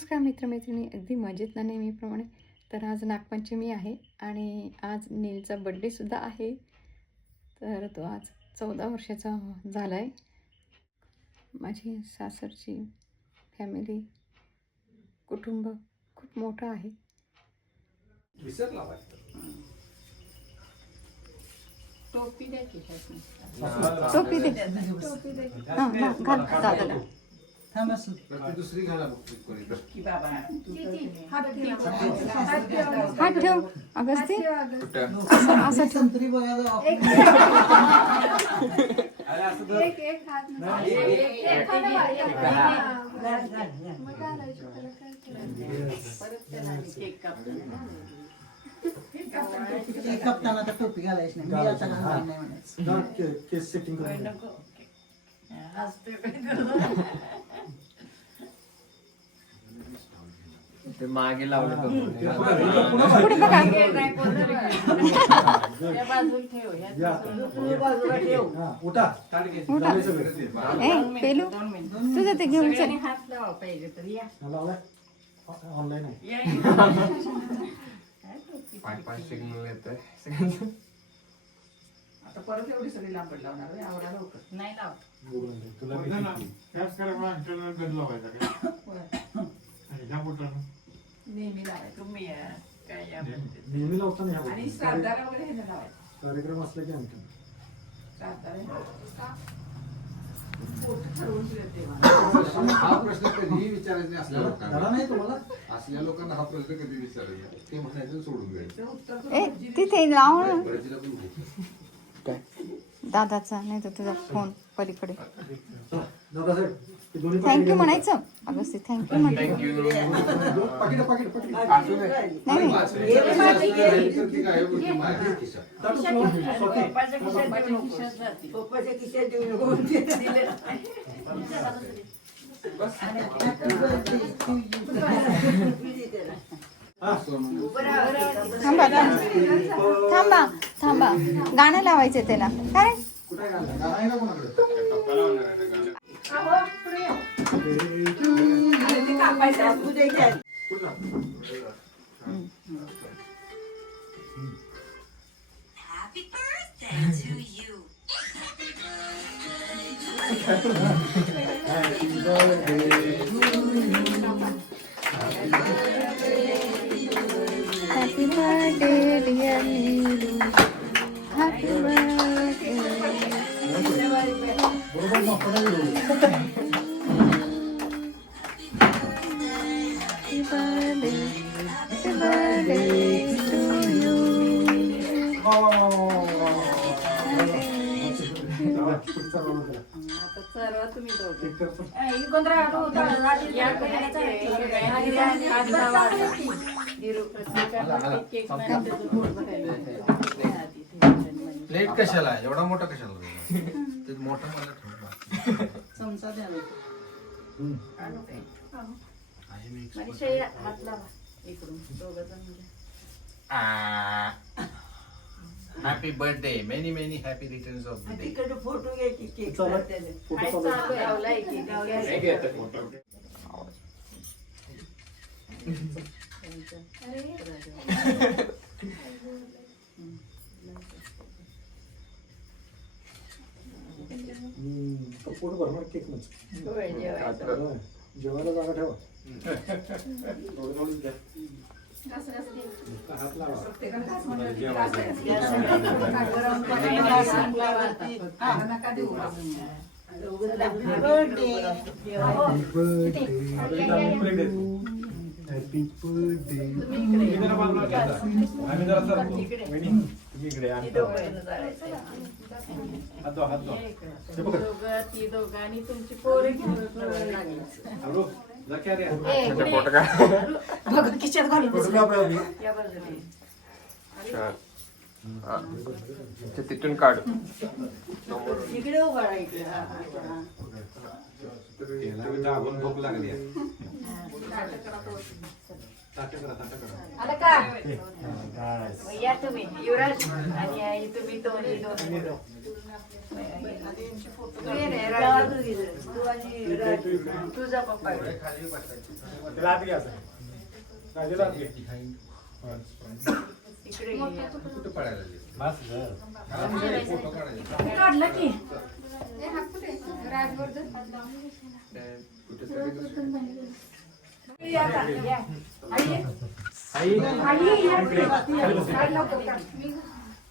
नमस्कार मित्रमैत्रिणी अगदी मजेत ना नेहमीप्रमाणे. तर आज नागपंचमी आहे आणि आज नीलचा बड्डेसुद्धा आहे. तर तो आज चौदा वर्षाचा झाला आहे माझी सासरची फॅमिली कुटुंब खूप मोठं आहे. विसरला वाटतं. टोपी टोपी दे. हां हां घाल. दादाला. दुसरी घाला कोणीतरी. हात ठेव. अगस्ती? असं असं ठेव. संत्री बघायला. केक कापताना तर टोपी घालायची नाही. मी आता घालणार नाही. म्हणायचं केस सेटिंग करून ते मागे लावलं का पुढे? बघा हा उठा. उठा. ए पेलू तुझं ते घेऊन चल. ऑनलाईन आहे. पाच पाच सिग्नल येत आता परत एवढी सगळी लांबड लावणार लवकर. नाही लावत. तुला नेहमी लावायचं. तुम्ही. काय नेहमी आणि. श्राद्धाला वगैरे हे लावायचं. कार्यक्रम असला की श्राद्धाला पोट ठरवून. हा प्रश्न कधीही विचारायचा नाही असल्या लोकांना नाही तुम्हाला? असल्या लोकांना हा प्रश्न कधी विचारायचा? ते म्हणायचं सोडून द्यायचं. ते उत्तर ए तर तिथे लाव ना बरं, तिला पण बोल. दादाचा नाही तर तुझा फोन पलीकडे. चला, थँक्यू म्हणायचं. Agasti thank you. थांबा थांबा. थांबा गाणं लावायचं त्याला. काय Happy birthday, to you. Happy birthday, dear Neelu. Happy birthday. Plate कशाला आहे? एवढा मोठा कशाला ते मोठा मला ठेवला चमचा द्या? आहे मी इकडून दोघं जण म्हणजे. Happy birthday many many happy returns of the day तिकडे फोटो की केक चला. काढताना. फोटो काय चालू आहे. चालू आहे? लावलाय की लावलाय. हम्म, तर पोट भरणार केक नच होय, जेवायचं. जेवायला जागा ठेवा थोडं थोडं द्या. हात लावा. प्रत्येकाला घास म्हणलं की घास आहे. हात लावा आता. हा, नका देऊ. Happy birthday. तिकडे. ती दोघं जण जायचं. ये इकडं. हे बघा. दोघं, ती दोघं आणि तुमची पोरं घेऊन लागली. बघ, घालून? या. तिथून काढ. इकडे उभा. हा, हा, हा. भूक लागली तुम्ही. युवराज आणि आई तुम्ही दोन्ही दोन तुझा पप्पा खाली बसायची त्याला आत घ्या इकडे कुठं पडायला बस फोटो काढायचे काढला की राजवर्धन कुठे तरी आई ये. आई,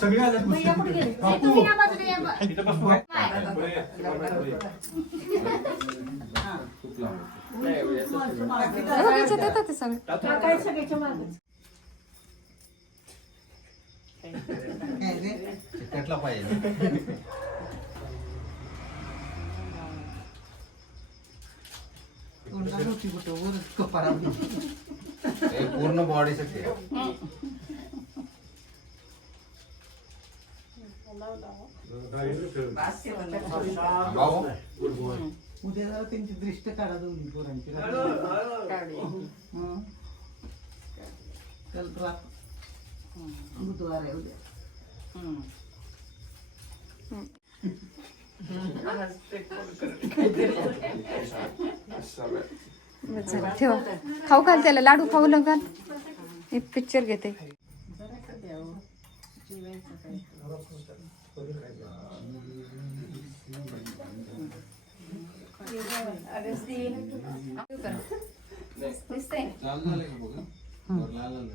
सगळे आलेत बापू. इथं बस तू. ते सगळे काय पाहिजे कुठं. हे पूर्ण बॉडी भाऊ उद्या जरा त्यांची दृष्ट काढा दोन्ही पोरांची. हं. काल रात. बुधवार आहे उद्या. बरं, चला ठेवा खाऊ घाल त्याला लाडू खाऊ घाल एक पिक्चर घेते दिसतंय चालू झालं का बघा वर लाल आलं.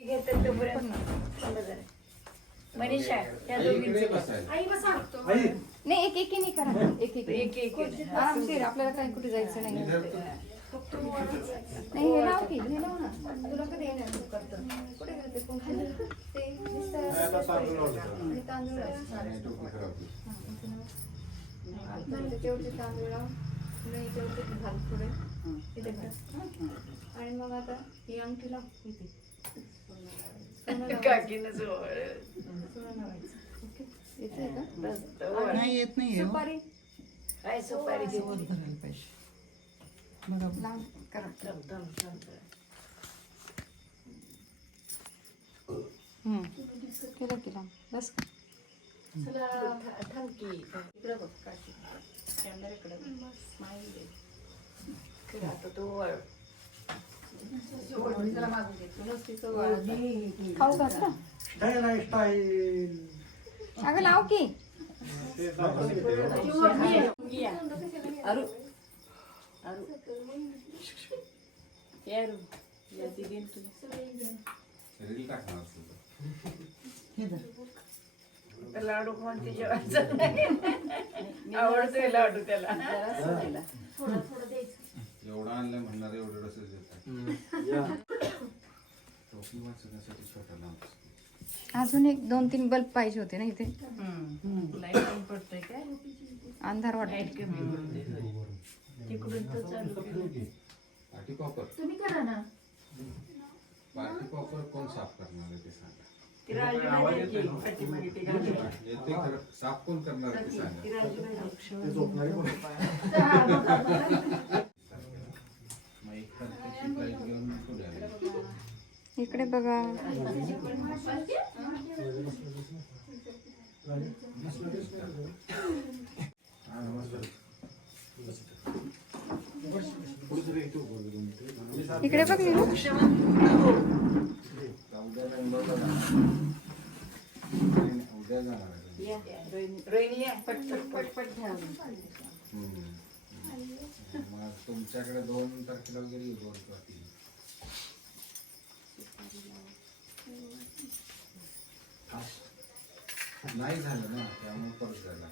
घेते तोपर्यंत थांबा जरा. मनीषा इकडे दोघींचे बसायला. आई बसा आई, नाही एक एकीने करा एक एक एक एक एक. आरामशीर आपल्याला काही कुठे जायचं नाही धरतो. नाही हे लाव की हे लाव ना तुला कधी येणार तू करतो कुठे गेलं ते कोण खाली? ते आता तांदूळ लावलं. आणि तांदूळ लाव. तेवढे तांदूळ. नाही तेवढे घाल पुढे इथे घाल. आणि मग आता ही अंगठी लाव इथे सोनं लावायचं. काकीनं जवळ. सोनं लावायचं. ओके? येतंय का? जवळ. नाही येत नाही सुपारी. काय सुपारी घेतली? धरायला पाहिजे. बरोबर लाव करा. थांब, थांब जरा. हम्म. केलं की लाव. बस. वळ. खाऊ घाल ना. अगं लाव की. ते ते. अरू अरू ये अरू या तुझी. हे धर लाडू कोण ते जेवायचं नाही आवडतोय लाडू त्याला एवढं आणलं म्हणणार एवढं रसेल देतात या. टोपी वाचवण्यासाठी छोटा लांब. अजून एक दोन तीन बल्ब पाहिजे होते ना इथे. लाइट कमी पडतोय काय? अंधार वाटत लाइट कमी पडते तिकडून तर चालू केलं. पार्टी पॉपर तुम्ही करा ना. पार्टी पॉपर कोण साफ करणार आहे ते सांगा. ती राजूला द्यायची. पाठीमागे ती राजू. येते खरं साफ कोण करणार आहे ते सांगा. ती राजूला द्यायची. ते झोपणारी कोण? मग एक तारखेची flight घेऊन पुढे आले. इकडे बघा. हा. इकडे बघ मी उद्या उद्या जाणार या, घ्या मग तुमच्याकडे दोन तारखेला वगैरे येऊ नाही झालं ना त्यामुळे परत जायला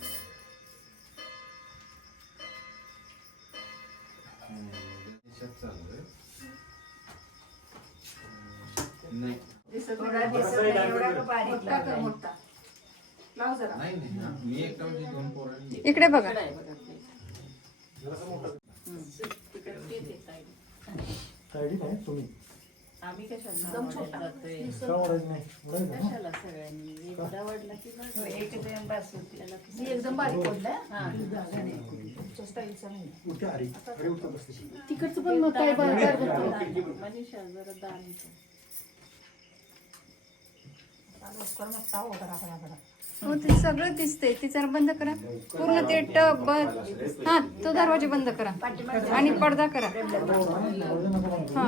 दोन इकडे बघा. तुम्ही. आम्ही कशाला जातोय? कशाला सगळ्यांनी? एकदा वाढला की बस. एकदम बारीक हा. तुमच्या स्टाईलचा नाही. तिकडचं पण मग काय होतं. मनीषा जरा दान येतो. लवकर मग ताव होता. हो ते सगळं दिसतंय. ते जरा बंद करा. पूर्ण ते टब बस हा तो दरवाजा बंद करा. आणि पडदा करा. हा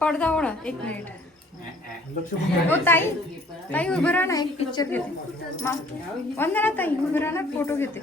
पडदा ओढा एक मिनिट. हो ताई ताई उभं राहा ना एक पिक्चर घेते. वंदना ताई उभं राहा ना फोटो घेते.